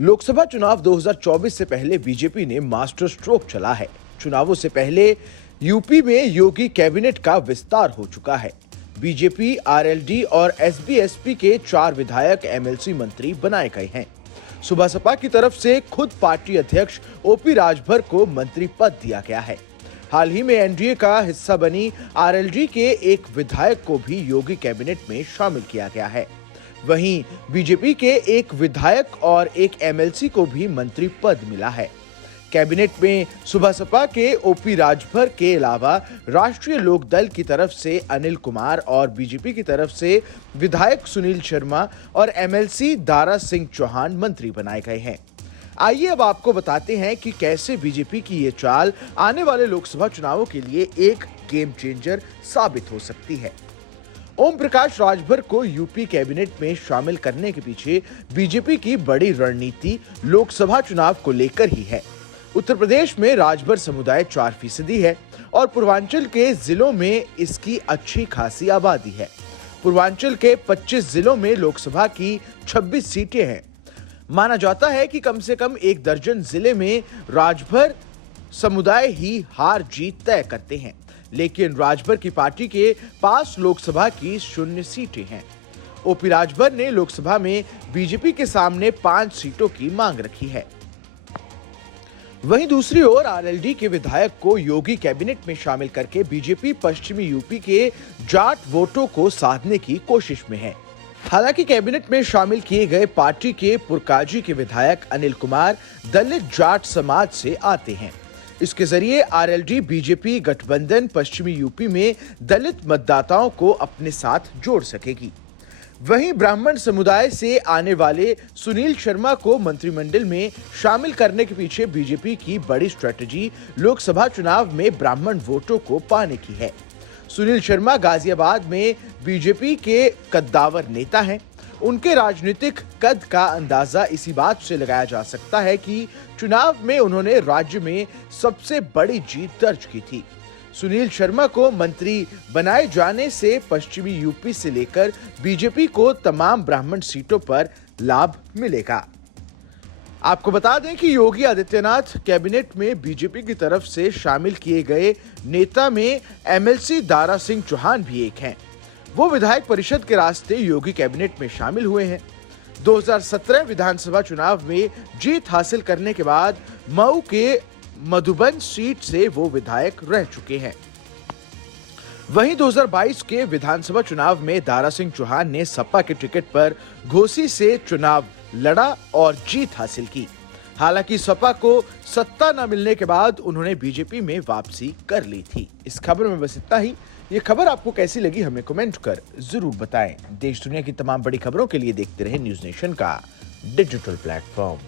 लोकसभा चुनाव 2024 से पहले बीजेपी ने मास्टर स्ट्रोक चला है। चुनावों से पहले यूपी में योगी कैबिनेट का विस्तार हो चुका है। बीजेपी, आरएलडी और एसबीएसपी के 4 विधायक एमएलसी मंत्री बनाए गए हैं। सुबह सपा की तरफ से खुद पार्टी अध्यक्ष ओपी राजभर को मंत्री पद दिया गया है। हाल ही में एनडीए का हिस्सा बनी आरएलडी के एक विधायक को भी योगी कैबिनेट में शामिल किया गया है। वहीं बीजेपी के एक विधायक और एक एमएलसी को भी मंत्री पद मिला है। कैबिनेट में सुबह सपा के ओपी राजभर के अलावा राष्ट्रीय लोकदल की तरफ से अनिल कुमार और बीजेपी की तरफ से विधायक सुनील शर्मा और एमएलसी दारा सिंह चौहान मंत्री बनाए गए हैं। आइए अब आपको बताते हैं कि कैसे बीजेपी की ये चाल आने वाले लोकसभा चुनावों के लिए एक गेम चेंजर साबित हो सकती है। ओम प्रकाश राजभर को यूपी कैबिनेट में शामिल करने के पीछे बीजेपी की बड़ी रणनीति लोकसभा चुनाव को लेकर ही है। उत्तर प्रदेश में राजभर समुदाय 4% है और पूर्वांचल के जिलों में इसकी अच्छी खासी आबादी है। पूर्वांचल के 25 जिलों में लोकसभा की 26 सीटें हैं। माना जाता है कि कम से कम 1 दर्जन जिले में राजभर समुदाय ही हार जीत तय करते हैं, लेकिन राजभर की पार्टी के पास लोकसभा की 0 सीटें हैं। ओपी राजभर ने लोकसभा में बीजेपी के सामने 5 सीटों की मांग रखी है। वहीं दूसरी ओर आरएलडी के विधायक को योगी कैबिनेट में शामिल करके बीजेपी पश्चिमी यूपी के जाट वोटों को साधने की कोशिश में है। हालांकि कैबिनेट में शामिल किए गए पार्टी के पुरकाजी के विधायक अनिल कुमार दलित जाट समाज से आते हैं। इसके जरिए आरएलडी बीजेपी गठबंधन पश्चिमी यूपी में दलित मतदाताओं को अपने साथ जोड़ सकेगी। वहीं ब्राह्मण समुदाय से आने वाले सुनील शर्मा को मंत्रिमंडल में शामिल करने के पीछे बीजेपी की बड़ी स्ट्रेटजी लोकसभा चुनाव में ब्राह्मण वोटों को पाने की है। सुनील शर्मा गाजियाबाद में बीजेपी के कद्दावर नेता हैं। उनके राजनीतिक कद का अंदाजा इसी बात से लगाया जा सकता है कि चुनाव में उन्होंने राज्य में सबसे बड़ी जीत दर्ज की थी। सुनील शर्मा को मंत्री बनाए जाने से पश्चिमी यूपी से लेकर बीजेपी को तमाम ब्राह्मण सीटों पर लाभ मिलेगा। आपको बता दें कि योगी आदित्यनाथ कैबिनेट में बीजेपी की तरफ से शामिल किए गए नेता में एमएलसी दारा सिंह चौहान भी एक हैं। वो विधायक परिषद के रास्ते योगी कैबिनेट में शामिल हुए हैं। 2017 विधानसभा चुनाव में जीत हासिल करने के बाद मऊ के मधुबन सीट से वो विधायक रह चुके हैं। वहीं 2022 के विधानसभा चुनाव में दारा सिंह चौहान ने सपा के टिकट पर घोसी से चुनाव लड़ा और जीत हासिल की। हालांकि सपा को सत्ता न मिलने के बाद उन्होंने बीजेपी में वापसी कर ली थी। इस खबर में बस इतना ही। ये खबर आपको कैसी लगी हमें कमेंट कर जरूर बताएं। देश दुनिया की तमाम बड़ी खबरों के लिए देखते रहें न्यूज़ नेशन का डिजिटल प्लेटफॉर्म।